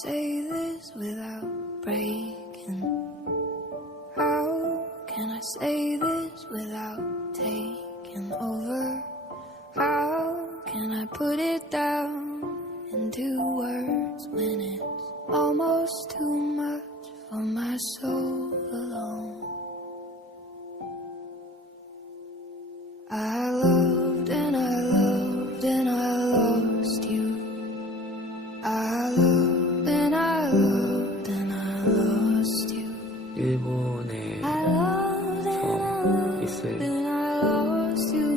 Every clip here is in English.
say this without breaking? How can I say this without taking over? How can I put it down into words when it's almost too much for my soul alone? I loved and I loved and I lost you. I loved and I loved and I lost you. 일본에서 I loved 있을 and I lost you.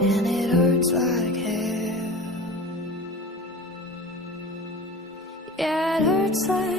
And it hurts like hell. Yeah, it hurts like